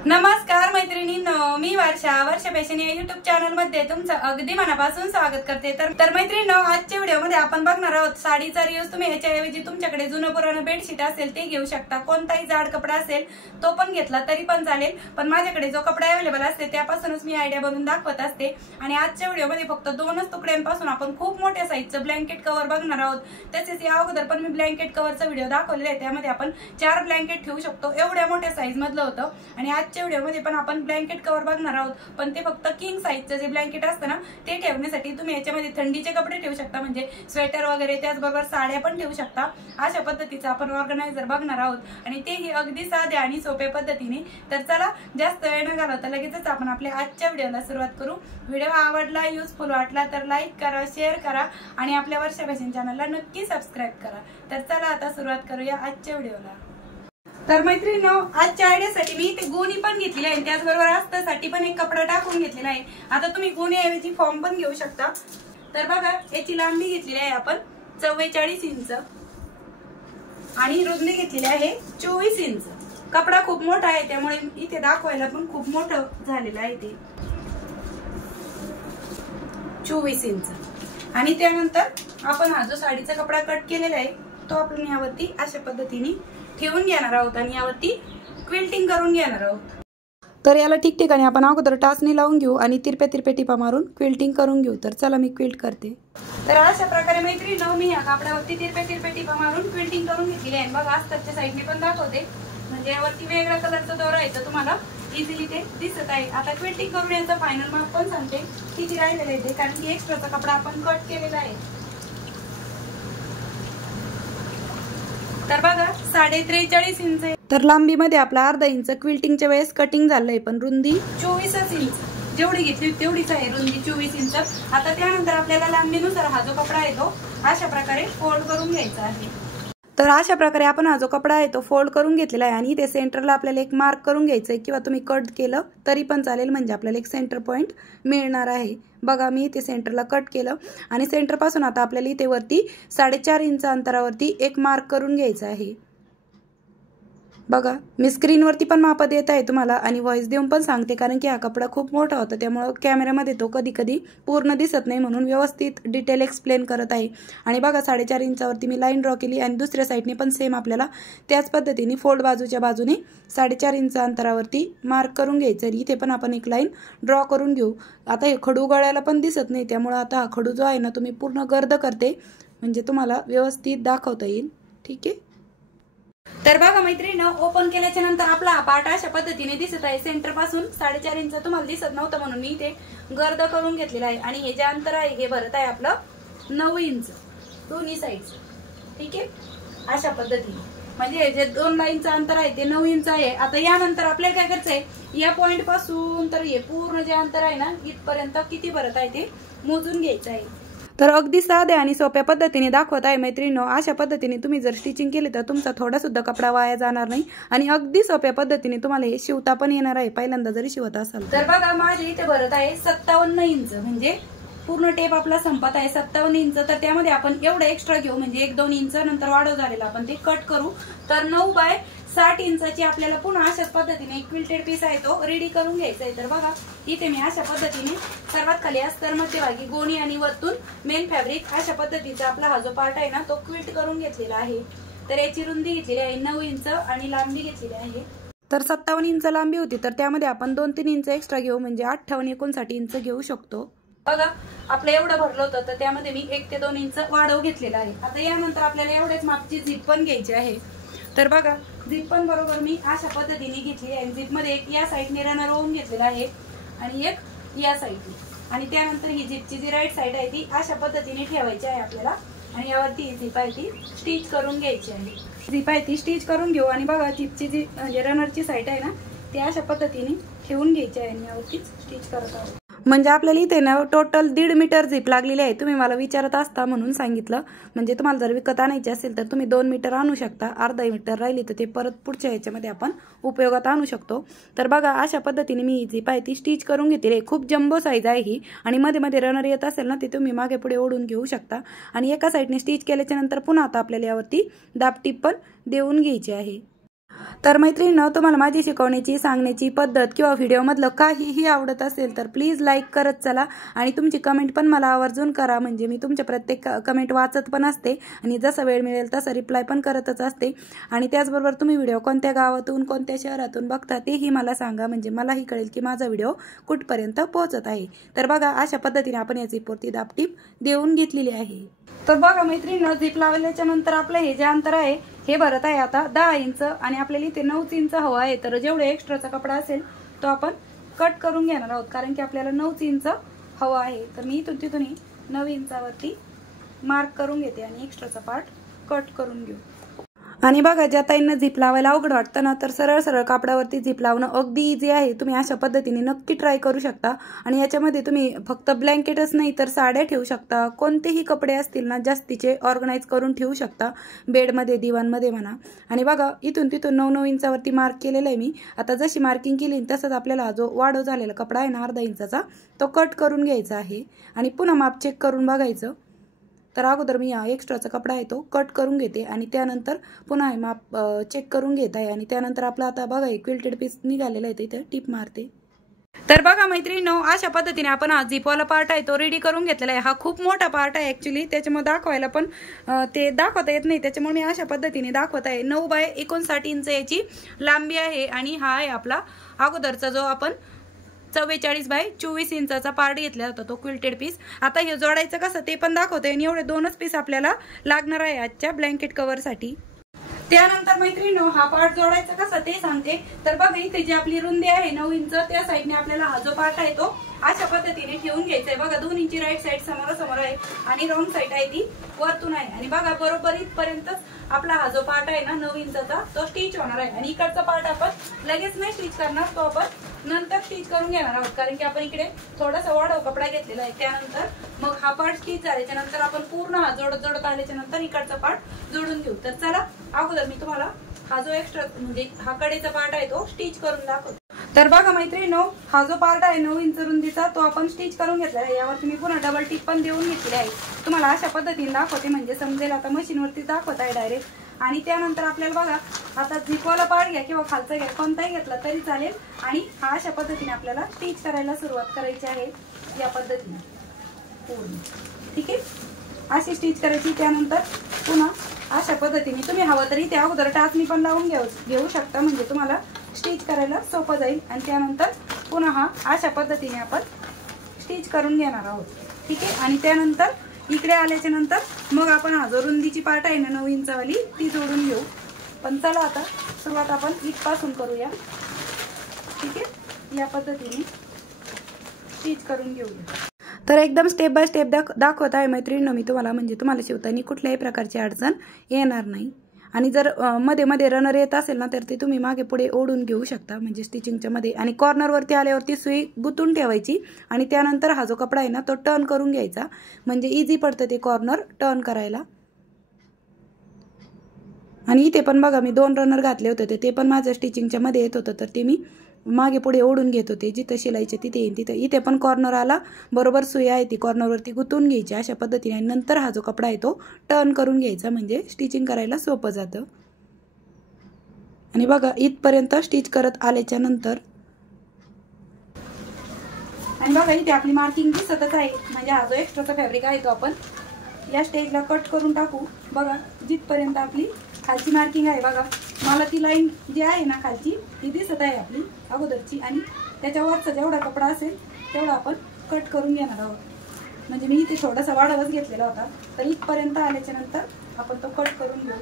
नमस्कार मैत्रिणींनो, मी वर्षा फॅशन या युट्यूब चॅनल मध्ये तुमचं अगदी मनापासून स्वागत करते। तर मैत्रिणींनो, आजच्या व्हिडिओमध्ये आपण बघणार आहोत साडीचा रियूज। तुम्ही याच्याऐवजी तुमच्याकडे जुनं पुराणं बेडशीट असेल ते घेऊ शकता, कोणताही जाड कपडा असेल तो पण घेतला तरी पण चालेल, पण माझ्याकडे जो कपडा अवेलेबल असते त्यापासूनच मी आयडिया बनवून दाखवत असते। आणि आजच्या व्हिडिओमध्ये फक्त 2च तुकड्यांपासून आपण खूप मोठ्या साईजचं ब्लँकेट कव्हर बघणार आहोत। तसेच या अगोदर पण मी ब्लँकेट कव्हरचा व्हिडिओ दाखवलेला आहे, त्यामध्ये आपण 4 ब्लँकेट ठेवू शकतो, एवढ्या मोठ्या साईज मधलं होतं। आणि आजच्या व्हिडिओमध्ये पण आपण ब्लँकेट कव्हर बघणार आहोत, पण ते फक्त किंग साईजचं जे ब्लँकेट असतं ना ते ठेवण्यासाठी। तुम्ही याच्यामध्ये थंडीचे कपडे ठेवू शकता, म्हणजे स्वेटर वगैरे, त्याचबरोबर साड्या पण ठेवू शकता। अशा पद्धतीचं आपण ऑर्गनायझर बघणार आहोत आणि तेही अगदी साध्या आणि सोप्या पद्धतीने। तर चला जास्त वेळ न घालवता लगेचच आपण आपल्या आजच्या व्हिडिओला सुरुवात करू। व्हिडिओ आवडला, युजफुल वाटला तर लाईक करा, शेअर करा आणि आपल्या वर्षा फॅशन चॅनलला नक्की सबस्क्राईब करा। तर चला आता सुरुवात करूया आजच्या व्हिडिओला। तर मैत्रिणींनो, आजच्या आयडियासाठी मी इथे गोणी पण घेतलेली आहे, त्याचबरोबर अस्तासाठी पण एक कपडा टाकून घेतलेला आहे। आता तुम्ही गोणीऐवजी फॉर्म पण घेऊ शकता। तर बघा, याची लांबी घेतलेली आहे आपण 44 इंच आणि रुंदी घेतलेली आहे 24 इंच। कपडा खूप मोठा आहे त्यामुळे इथे दाखवायला पण खूप मोठं झालेलं आहे ते 24 इंच। आणि त्यानंतर आपण हा जो साडीचा कपडा कट केलेला आहे तो आपण यावरती अशा पद्धतीने ठेवून घेणार आहोत आणि यावरती क्विल्टिंग करून घेणार आहोत। तर याला ठिकठिकाणी आपण अगोदर टाचणी लावून घेऊ आणि तिरप्या तिरप्या टिपा मारून क्विल्टिंग करून घेऊ। तर चला मी क्विल्ट करते। तर अशा प्रकारे मैत्रिणींनो, मी या कापडावरती तिरप्या तिरप्या टिपा मारून क्विल्टिंग करून घेतली आहे। बघा, अस्तरच्या साईडने पण दाखवते, म्हणजे यावरती वेगळ्या कलरचा दोरा आहे तर तुम्हाला इझिली ते दिसत आहे। आता क्विल्टिंग करून याचा फायनल माप पण सांगते किती राहिलेलं आहे ते, कारण की एक्स्ट्राचा कपडा आपण कट केलेला आहे। तर बघा, 43.5 इंच आहे। तर लांबीमध्ये आपला अर्धा इंच क्विल्टिंगच्या वेळेस कटिंग झालंय, पण रुंदी 24 इंच जेवढी घेतली तेवढीच आहे, रुंदी 24 इंच। आता त्यानंतर आपल्याला लांबीनुसार हा जो कपडा आहे तो अशा प्रकारे फोल्ड करून घ्यायचा आहे। तर अशा प्रकारे आपण हा जो कपडा आहे तो फोल्ड करून घेतलेला आहे आणि इथे सेंटरला आपल्याला एक मार्क करून घ्यायचं आहे, किंवा तुम्ही कट केलं तरी पण चालेल, म्हणजे आपल्याला एक सेंटर पॉइंट मिळणार आहे। बघा, मी इथे सेंटरला कट केलं आणि सेंटर पासून आता आपल्याला इथे वरती 4.5 इंच अंतरावरती एक मार्क करून घ्यायचा आहे। बघा, मी स्क्रीनवरती पण माप देत आहे तुम्हाला आणि व्हॉइस देऊन पण सांगते, कारण की हा कपडा खूप मोठा होता त्यामुळे कॅमेऱ्यामध्ये तो कधी कधी पूर्ण दिसत नाही, म्हणून व्यवस्थित डिटेल एक्सप्लेन करत आहे। आणि बघा, 4.5 इंचावरती मी लाईन ड्रॉ केली आणि दुसऱ्या साईडने पण सेम आपल्याला त्याच पद्धतीने फोल्ड बाजूच्या बाजूने 4.5 इंच अंतरावरती मार्क करून घ्यायचं। इथे पण आपण एक लाईन ड्रॉ करून घेऊ। आता हे खडू गळ्याला पण दिसत नाही, त्यामुळे आता हा खडू जो आहे ना तुम्ही पूर्ण गर्द करते, म्हणजे तुम्हाला व्यवस्थित दाखवता येईल। ठीक आहे। तर बघा मैत्रिणींनो, ओपन केल्याच्या नंतर आपला हा पार्ट अशा पद्धतीने दिसत आहे। सेंटर पासून 4.5 इंच तुम्हाला दिसत नव्हतं म्हणून मी इथे गर्द करून घेतलेला आहे। आणि हे जे अंतर आहे हे भरत आहे आपलं 9 इंच दोन्ही साईड। ठीक आहे, अशा पद्धतीने, म्हणजे जे 2 लाईनचं अंतर आहे ते 9 इंच आहे। आता यानंतर आपल्याला काय करायचं आहे, या पॉइंट पासून तर हे पूर्ण जे अंतर आहे ना इथपर्यंत किती भरत आहे ते मोजून घ्यायचं आहे। तर अगदी साध्या आणि सोप्या पद्धतीने दाखवत आहे मैत्रिणींनो। अशा पद्धतीने तुम्ही जर स्टिचिंग केली तर तुमचा थोडा सुद्धा कपडा वाया जाणार नाही आणि अगदी सोप्या पद्धतीने तुम्हाला हे शिवता पण येणार आहे, पहिल्यांदा जरी शिवत असाल तर। बघा, माझे इथे भरत आहे 57 इंच, म्हणजे पूर्ण टेप आपला संपत आहे 57 इंच। तर त्यामध्ये आपण एवढं एक्स्ट्रा घेऊ, म्हणजे 1-2 इंच नंतर वाढव झालेला आपण ते कट करू। तर 9/60 इंचाची आपल्याला पुन्हा अशाच पद्धतीने एक क्विल्टेड पीस आहे तो रेडी करून घ्यायचा आहे। तर बघा, इथे मी अशा पद्धतीने सर्वात खाली अस्तर, मध्यभागी गोणी आणि वरतून मेन फॅब्रिक अशा पद्धतीचा आपला हा जो पार्ट आहे ना तो क्विल्ट करून घेतलेला आहे। तर याची रुंदी घेतलेली आहे 9 इंच आणि लांबी घेतलेली आहे, तर 57 इंच लांबी होती, तर त्यामध्ये आपण 2-3 इंच एक्स्ट्रा घेऊ, म्हणजे 58-59 इंच घेऊ शकतो। बघा, आपलं एवढं भरलं होतं तर त्यामध्ये मी 1 ते 2 इंच वाढव घेतलेला आहे। आता यानंतर आपल्याला एवढ्याच मापची झिप पण घ्यायची आहे। तर बघा, झिप पण बरोबर मी अशा पद्धतीने घेतली आहे। झिप मध्ये एक या साईडने रनर होऊन घेतलेला आहे आणि एक या साईडने, आणि त्यानंतर ही झिपची जी राईट साईड आहे ती अशा पद्धतीने ठेवायची आहे आपल्याला। आणि यावरती ही झिप आहे ती स्टिच करून घ्यायची आहे। झिप आहे ती स्टिच करून घेऊ आणि बघा, झिपची जी म्हणजे रनरची साईड आहे ना ती अशा पद्धतीने ठेवून घ्यायची आहे आणि यावरती स्टिच करत आहोत। म्हणजे आपल्याला इथे ना टोटल 1.5 मीटर झिप लागलेली आहे। तुम्ही मला विचारत असता म्हणून सांगितलं, म्हणजे तुम्हाला जर विकत आणायची असेल तर तुम्ही 2 मीटर आणू शकता, अर्धा मीटर राहिली तर ते परत पुढच्या ह्याच्यामध्ये आपण उपयोगात आणू शकतो। तर बघा, अशा पद्धतीने मी ही झिप आहे ती स्टिच करून घेतली आहे। खूप जम्बो साईज आहे ही, आणि मध्ये मध्ये रनर येत असेल ना ते तुम्ही मागे पुढे ओढून घेऊ शकता। आणि एका साईडने स्टिच केल्याच्या नंतर पुन्हा आता आपल्याला यावरती दाबटीप पण देऊन घ्यायची आहे। तर मैत्रिणींनो, तुम्हाला माझी शिकवण्याची सांगण्याची पद्धत किंवा व्हिडिओमधलं काहीही आवडत असेल तर प्लीज लाईक करत चला आणि तुमची कमेंट पण मला आवर्जून करा, म्हणजे मी तुमच्या प्रत्येक कमेंट वाचत पण असते आणि जसा वेळ मिळेल तसा रिप्लाय पण करतच असते. आणि त्याचबरोबर तुम्ही व्हिडिओ कोणत्या गावातून कोणत्या शहरातून बघता तेही मला सांगा, म्हणजे मलाही कळेल की माझा व्हिडिओ कुठपर्यंत पोहोचत आहे. तर बघा, अशा पद्धतीने आपण याची पुरती दाबटीप देऊन घेतलेली आहे. तर बघा मैत्रिणींनो, झिप लावल्याच्या नंतर आपलं हे जे अंतर आहे हे भरत आहे आता 10 इंच आणि आपल्याला इथे 9 इंच हवा आहे. तर जेवढे एक्स्ट्राचा कपडा असेल तो आपण कट करून घेणार आहोत, कारण की आपल्याला 9 इंच हवा आहे. तर मी इथून तिथून 9 इंचावरती मार्क करून घेते आणि एक्स्ट्राचा पार्ट कट करून घेऊ. आणि बघा, ज्या ताईंना झिप लावायला अवघड वाटतं ना, तर सरळ सरळ कापडावरती झिप लावणं अगदी इझी आहे. तुम्ही अशा पद्धतीने नक्की ट्राय करू शकता. आणि याच्यामध्ये तुम्ही फक्त ब्लँकेटच नाही तर साड्या ठेवू शकता, कोणतेही कपडे असतील ना जास्तीचे ऑर्गनाइज करून ठेवू शकता, बेडमध्ये दिवाणमध्ये म्हणा. आणि बघा, इथून तिथून 9 इंचावरती मार्क केलेला आहे मी. आता जशी मार्किंग केली तसंच आपल्याला जो वाढव झालेला कपडा आहे ना अर्धा इंचाचा, तो कट करून घ्यायचा आहे आणि पुन्हा माप चेक करून बघायचं. तर अगोदर मी हा एक्स्ट्राचा कपडा आहे तो कट करून घेते आणि त्यानंतर पुन्हा माप चेक करून घेत आहे. आणि त्यानंतर आपला आता बघा क्विल्टेड पीस निघालेला आहे, इथे टिप मारते. तर बघा मैत्रिणींनो, अशा पद्धतीने आपण हा झिपवाला पार्ट आहे तो रेडी करून घेतलेला आहे. हा खूप मोठा पार्ट आहे ऍक्च्युली, त्याच्यामुळे दाखवायला पण ते दाखवता येत नाही, त्याच्यामुळे मी अशा पद्धतीने दाखवत आहे. 9 बाय 59 इंच याची लांबी आहे आणि हा आहे आपला अगोदरचा जो आपण 44 बाय 24 इंचाचा पार्ट घेतला होता तो क्विल्टेड पीस. आता हे जोडायचं कसं ते पण दाखवते आणि एवढे 2च पीस आपल्याला लागणार आहे आजच्या ब्लँकेट कव्हरसाठी. त्यानंतर मैत्रिणींनो, हा पार्ट जोडायचा कसा ते सांगते. तर बघा, इथे जी आपली रुंदी आहे 9 इंच, त्या साईडने आपल्याला हा जो पार्ट आहे तो अशा पद्धतीने ठेवून घ्यायचा आहे. बघा, 2 इंची राईट साईड समोरासमोर आहे आणि रॉंग साईड आहे ती वरतून आहे. आणि बघा, बरोबर इथपर्यंत आपला हा जो पार्ट आहे ना 9 इंचाचा तो स्टिच होणार आहे. आणि इकडचा पार्ट आपण लगेच नाही स्टिच करणार, तो आपण नंतर स्टिच करून घेणार आहोत, कारण की आपण इकडे थोडासा वाढव कपडा घेतलेला आहे. त्यानंतर मग हा पार्ट स्टिच झाल्याच्या नंतर आपण पूर्ण हा जोडत आल्याच्या नंतर इकडचा पार्ट जोडून घेऊ. तर चला, अगोदर मी तुम्हाला हा जो एक्स्ट्रा म्हणजे हा कडेचा पार्ट आहे तो स्टिच करून दाखवतो. तर बघा मैत्रिणींनो, हा जो पार्ट आहे 9 इंच रुंदीचा तो आपण स्टिच करून घेतला आहे. यावरती मी पुन्हा डबल टिप पण देऊन घेतली आहे. तुम्हाला अशा पद्धतीने दाखवते म्हणजे समजेल. आता मशीनवरती दाखवत आहे डायरेक्ट. आणि त्यानंतर आपल्याला बघा, आता झिपवाला पार्ट घ्या किंवा खालचा घ्या, कोणताही घेतला तरी चालेल. आणि हा अशा पद्धतीने आपल्याला स्टिच करायला सुरुवात करायची आहे, या पद्धतीने पूर्ण. ठीक आहे, अशी स्टिच करायची. त्यानंतर पुन्हा अशा पद्धतीने तुम्ही हवं तरी त्या अगोदर टाचणी पण लावून घेऊ शकता, म्हणजे तुम्हाला स्टिच करायला सोपं जाईल. आणि त्यानंतर पुन्हा हा अशा पद्धतीने आपण स्टिच करून घेणार आहोत. ठीक आहे, आणि त्यानंतर इकडे आल्याच्या नंतर मग आपण हा जो रुंदीची पार्ट आहे ना 9 इंचावाली ती जोडून घेऊ. पण चला, आता सुरुवात आपण इथपासून करूया. ठीक आहे, या पद्धतीने स्टिच करून घेऊया. तर एकदम स्टेप बाय स्टेप दाखवत आहे मैत्रिणींनो मी तुम्हाला, म्हणजे तुम्हाला शिवताना कुठल्याही प्रकारची अडचण येणार नाही. आणि जर मध्ये मध्ये रनर येत असेल ना तर ते तुम्ही मागे पुढे ओढून घेऊ शकता, म्हणजे स्टिचिंगच्या मध्ये. आणि कॉर्नरवरती आल्यावरती सुई गुंतून ठेवायची आणि त्यानंतर हा जो कपडा आहे ना तो टर्न करून घ्यायचा, म्हणजे इझी पडतं ते कॉर्नर टर्न करायला. आणि इथे पण बघा, मी 2 रनर घातले होते, ते पण माझ्या स्टिचिंगच्या मध्ये येत होतं, तर ते मी मागे पुढे ओढून घेत होते. जिथं शिलाईचे तिथे येईल तिथे. इथे पण कॉर्नर आला, बरोबर सुई आहे ती कॉर्नरवरती गुंतून घ्यायची अशा पद्धतीने. आणि नंतर हा जो कपडा आहे तो टर्न करून घ्यायचा, म्हणजे स्टिचिंग करायला सोपं जातं. आणि बघा, इथपर्यंत स्टिच करत आल्याच्या नंतर आणि बघा इथे आपली मार्किंग दिसतच आहे, म्हणजे हा जो एक्स्ट्राचा फॅब्रिक आहे तो आपण या स्टेजला कट करून टाकू. बघा, जिथपर्यंत आपली खालची मार्किंग आहे बघा, मला ती लाईन जी आहे ना खालची ती दिसत आहे आपली अगोदरची. आणि त्याच्यावरचा जेवढा कपडा असेल तेवढा आपण कट करून घेणार आहोत. म्हणजे मी इथे थोडासा वाढवच घेतलेला होता, तर इथपर्यंत आल्याच्या नंतर आपण तो कट करून घेऊ.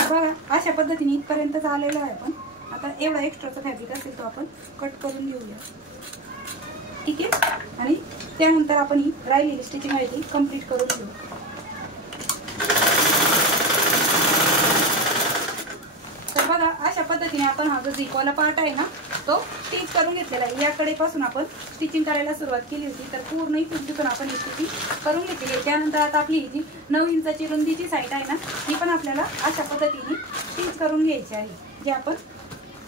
बघा, अशा पद्धतीने इथपर्यंत आलेला आहे आपण. आता एवढा एक्स्ट्राचा फॅब्रिक असेल तो आपण कट करून घेऊया. ठीक आहे, आणि त्यानंतर आपण ही राहिलेली स्टिचिंग आहे ती कंप्लीट करून घेऊ. तर बघा, अशा पद्धतीने आपण हा जो झिपवाला पार्ट आहे ना तो स्टिच करून घेतलेला आहे. याकडे पासून आपण स्टिचिंग करायला सुरुवात केली होती, तर पूर्ण इथून आपण ही स्टिचिंग करून घेतली आहे. त्यानंतर आता आपली ही 9 इंचाची रुंदीची साईड आहे ना ही पण आपल्याला अशा पद्धतीने स्टिच करून घ्यायची आहे, जे आपण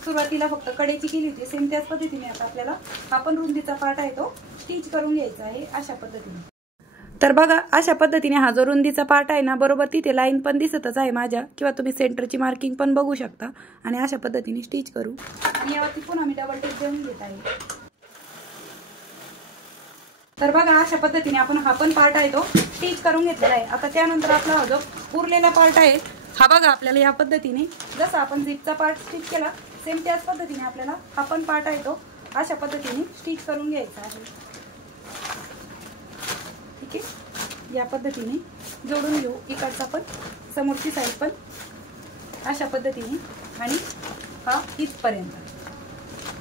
सुरुवातीला फक्त कडेची केली होती. सेम त्याच पद्धतीने आता आपल्याला हा पण रुंदीचा पार्ट आहे तो स्टिच करून घ्यायचा आहे अशा पद्धतीने. तर बघा अशा पद्धतीने हा जो रुंदीचा पार्ट आहे ना, बरोबर तिथे लाईन पण दिसतच आहे माझ्या, किंवा तुम्ही सेंटरची मार्किंग पण बघू शकता. आणि अशा पद्धतीने स्टिच करू. आणि यावरती पुन्हा मी डबल टेप देऊन घेत आहे. तर बघा अशा पद्धतीने आपण हा पण पार्ट आहे तो स्टिच करून घेतलेला आहे. आता त्यानंतर आपला हा जो उरलेला पार्ट आहे हा बघा आपल्याला या पद्धतीने जसं आपण झिपचा पार्ट स्टिच केला सेम त्याच पद्धतीने आपल्याला हा पण पार्ट आहे तो अशा पद्धतीने स्टिच करून घ्यायचा आहे. ठीक आहे, या पद्धतीने जोडून घेऊ. इकडचा पण समोरची साईड पण अशा पद्धतीने आणि हा इथपर्यंत.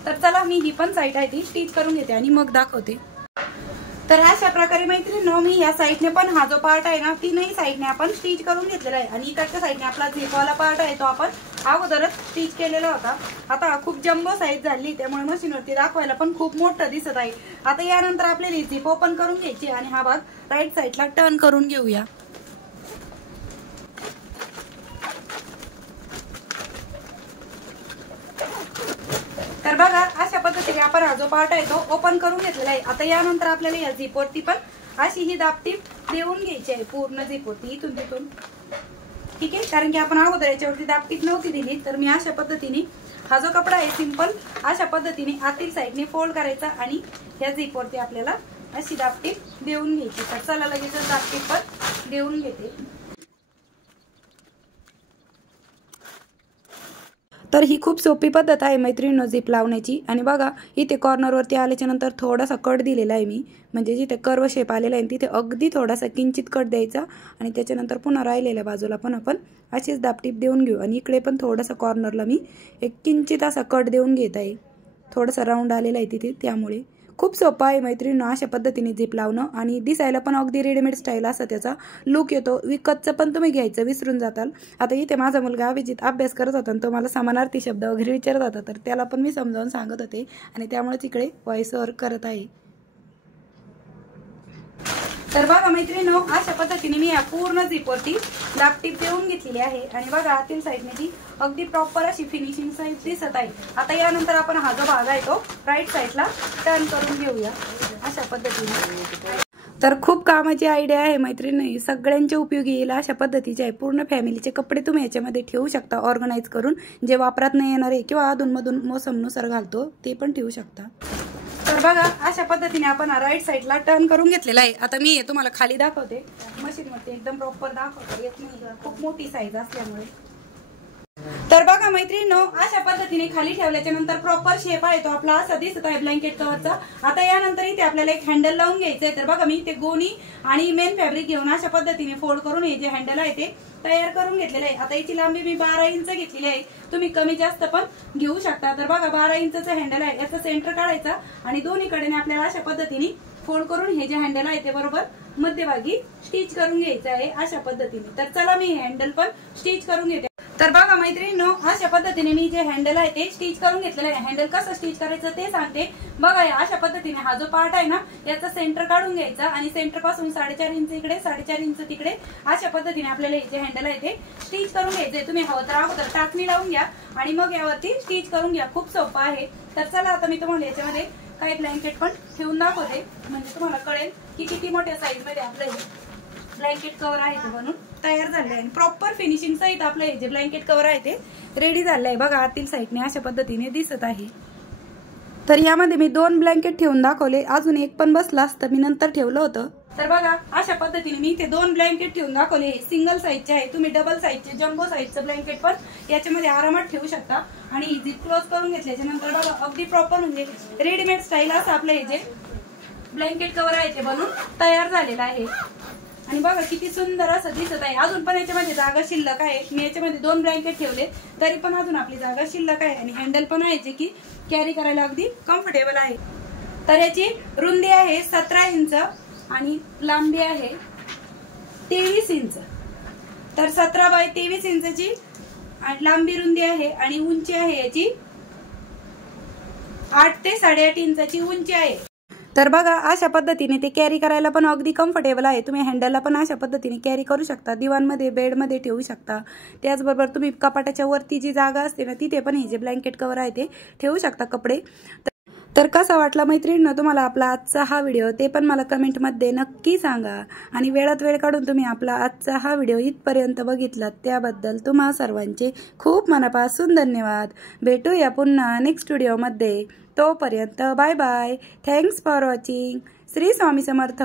तर चला मी ही पण साईड आहे ती स्टिच करून घेते आणि मग दाखवते. तर अशा प्रकारे मैत्रिणींनो मी या साईडने पण हा जो पार्ट आहे ना तीनही साईडने आपण स्टिच करून घेतलेला आहे. आणि इकडच्या साईडने आपला झिपवाला पार्ट आहे तो आपण अगोदरच स्टिच केलेला होता. आता खूप जम्बो साईज झाली त्यामुळे मशीनवरती दाखवायला पण खूप मोठं दिसत आहे. आता यानंतर आपल्याला झिप ओपन करून घ्यायची आणि हा भाग राईट साईडला टर्न करून घेऊया. तर बघा अशा पद्धतीने आपण हा जो पार्ट आहे तो ओपन करून घेतलेला आहे. आता यानंतर आपल्याला या झिपवरती पण अशी ही दाबटीप देऊन घ्यायची आहे पूर्ण झिपवरती इथून तिथून. ठीक आहे, कारण की आपण अगोदर याच्यावरती दाबटीप नव्हती दिली. तर मी अशा पद्धतीने हा जो कपडा आहे सिंपल अशा पद्धतीने आतील साईडने फोल्ड करायचा आणि या झिपवरती आपल्याला अशी दाबटीप देऊन घ्यायची. तर चला लगेच दाबटीप पण देऊन घेते. तर ही खूप सोपी पद्धत आहे मैत्रिणींनो झिप लावण्याची. आणि बघा इथे कॉर्नरवरती आल्याच्या नंतर थोडासा कट दिलेला आहे मी, म्हणजे जिथे कर्व शेप आलेला आहे तिथे अगदी थोडासा किंचित कट द्यायचा आणि त्याच्यानंतर पुन्हा राहिलेल्या बाजूला पण आपण अशीच दाबटीप देऊन घेऊ. आणि इकडे पण थोडासा कॉर्नरला मी एक किंचित असा कट देऊन घेत आहे. थोडासा राऊंड आलेला आहे तिथे, त्यामुळे खूप सोपं आहे मैत्रिणींनो अशा पद्धतीने झिप लावणं. आणि दिसायला पण अगदी रेडीमेड स्टाईल असा त्याचा लुक येतो. विकतचं पण तुम्ही घ्यायचं विसरून जाताल. आता इथे माझा मुलगा अभिजित अभ्यास करत होता आणि तो मला समानार्थी शब्द वगैरे विचारत होता, तर त्याला पण मी समजावून सांगत होते आणि त्यामुळेच इकडे व्हॉइस ओव्हर करत आहे. तर बघा मैत्रिणींनो अशा पद्धतीने मी या पूर्ण झिपवरती दाबटीप देऊन घेतलेली आहे. आणि बघा आतील साईडने ती अगदी प्रॉपर अशी फिनिशिंग साईड दिसत आहे. आता यानंतर आपण हा जो भाग आहे तो राईट साईडला टर्न करून घेऊया अशा पद्धतीने. तर खूप कामाची आयडिया आहे मैत्रिणी, सगळ्यांच्या उपयोगी येईल अशा पद्धतीचे आहे. पूर्ण फॅमिलीचे कपडे तुम्ही याच्यामध्ये ठेवू शकता ऑर्गनाइज करून, जे वापरात नाही येणार आहे किंवा अधूनमधून मोसमनुसार घालतो ते पण ठेवू शकता. तर बघा अशा पद्धतीने आपण राईट साईडला टर्न करून घेतलेला आहे. आता मी तुम्हाला खाली दाखवते, मशीनवरती एकदम प्रॉपर दाखवता येत नाही खूप मोठी साईज असल्यामुळे. तर बघा मैत्रिणींनो अशा पद्धतीने खाली ठेवल्याच्या नंतर प्रॉपर शेप आहे तो आपला असा दिसत आहे ब्लँकेट कव्हरचा. आता यानंतर इथे आपल्याला एक हँडल लावून घ्यायचंय. तर बघा मी ते गोणी आणि मेन फॅब्रिक घेऊन अशा पद्धतीने फोल्ड करून हे जे हँडल आहे ते तयार करून घेतलेलं आहे. आता याची लांबी मी 12 इंच घेतलेली आहे, तुम्ही कमी जास्त पण घेऊ शकता. तर बघा 12 इंचचं हँडल आहे, याचा सेंटर काढायचा आणि दोन्हीकडे आपल्याला अशा पद्धतीने फोल्ड करून हे जे हँडल आहे ते बरोबर मध्यभागी स्टिच करून घ्यायचं आहे अशा पद्धतीने. तर चला मी हे हँडल पण स्टिच करून घेते. तर बघा मैत्रिणींनो अशा पद्धतीने मी जे हँडल आहे ते स्टिच करून घेतलेलं आहे. हँडल कसं स्टिच करायचं ते सांगते. बघा अशा पद्धतीने हा जो पार्ट आहे ना याचा सेंटर काढून घ्यायचा आणि सेंटर पासून 4.5 इंच इकडे 4.5 इंच तिकडे अशा पद्धतीने आपल्याला जे हँडल आहे ते स्टिच करून घ्यायचंय. तुम्ही हवं तर अगोदर टाचणी लावून घ्या आणि मग यावरती स्टिच करून घ्या. खूप सोपं आहे. तर चला आता मी तुम्हाला याच्यामध्ये काही ब्लँकेट पण ठेवून दाखवते, म्हणजे तुम्हाला कळेल की किती मोठ्या साईज मध्ये आपलं ब्लँकेट कव्हर आहे ते बनून तयार झाले आहे. प्रॉपर फिनिशिंग सहित आपलं हे जे ब्लँकेट कव्हर आहे ते रेडी झालं आहे. बघा आतील साईडने अशा पद्धतीने दिसत आहे. तर यामध्ये मी 2 ब्लँकेट ठेवून दाखवले, अजून एक पण बसला असतं मी नंतर ठेवलं होतं. तर बघा अशा पद्धतीने मी इथे 2 ब्लँकेट ठेवून दाखवले. सिंगल साईजचे आहे, तुम्ही डबल साईजचे जम्बो साईजचं ब्लँकेट पण याच्यामध्ये आरामात ठेवू शकता. आणि झिप क्लोज करून घेतल्याच्या नंतर बघा अगदी प्रॉपर म्हणजे रेडीमेड स्टाईल असं आपलं हे जे ब्लँकेट कव्हर आहे ते बनून तयार झालेलं आहे. आणि बघा किती सुंदर असं दिसत आहे. अजून पण याच्यामध्ये जागा शिल्लक आहे. मी याच्यामध्ये 2 ब्लँकेट ठेवले तरी पण अजून आपली जागा शिल्लक आहे. आणि हँडल पण आहे जे की कॅरी करायला अगदी कम्फर्टेबल आहे. तर याची रुंदी आहे 17 इंच आणि लांबी आहे 23 इंच. तर 17 बाय 23 इंचची लांबी रुंदी आहे आणि उंची आहे याची 8 ते 8.5 इंचाची उंची आहे. तर बघा अशा पद्धतीने ते कॅरी करायला पण अगदी कम्फर्टेबल आहे. तुम्ही हँडलला पण अशा पद्धतीने कॅरी करू शकता, दिवाणमध्ये बेडमध्ये ठेवू शकता. त्याचबरोबर तुम्ही कपाटाच्या वरती जी जागा असते ना तिथे पण हे जे ब्लँकेट कव्हर आहे ते ठेवू शकता कपडे. तर कसा वाटला मैत्रिणींनो तुम्हाला आपला आजचा हा व्हिडिओ ते पण मला कमेंटमध्ये नक्की सांगा। आणि वेळात वेळ काढून तुम्ही आपला आजचा हा व्हिडिओ इथपर्यंत बघितलात त्याबद्दल तुम्हा सर्वांचे खूप मनापासून धन्यवाद। भेटूया पुन्हा नेक्स्ट व्हिडिओमध्ये, तोपर्यंत bye bye. Thanks for watching. Shri Swami Samarth.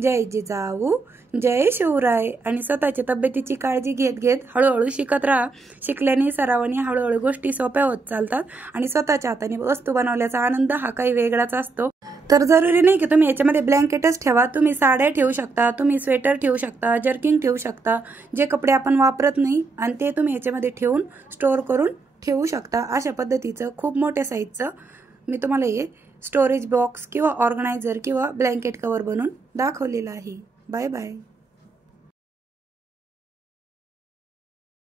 जय जिजाऊ, जय शिवराय। आणि स्वतःच्या तब्येतीची काळजी घेत घेत हळूहळू शिकत राहा। शिकल्याने सरावाने हळूहळू गोष्टी सोप्या होत चालतात आणि स्वतःच्या हाताने वस्तू बनवल्याचा आनंद हा काही वेगळाच असतो। तर जरुरी नाही की तुम्ही याच्यामध्ये ब्लँकेटच ठेवा, तुम्ही साड्या ठेवू शकता, तुम्ही स्वेटर ठेवू शकता, जर्किंग ठेवू शकता, जे कपडे आपण वापरत नाही आणि ते तुम्ही याच्यामध्ये ठेवून स्टोअर करून ठेवू शकता। अशा पद्धतीचं खूप मोठ्या साईजचं मी तुम्हाला हे स्टोरेज बॉक्स किंवा ऑर्गनायझर किंवा ब्लँकेट कवर बनवून दाखवलेलं आहे। Bye bye.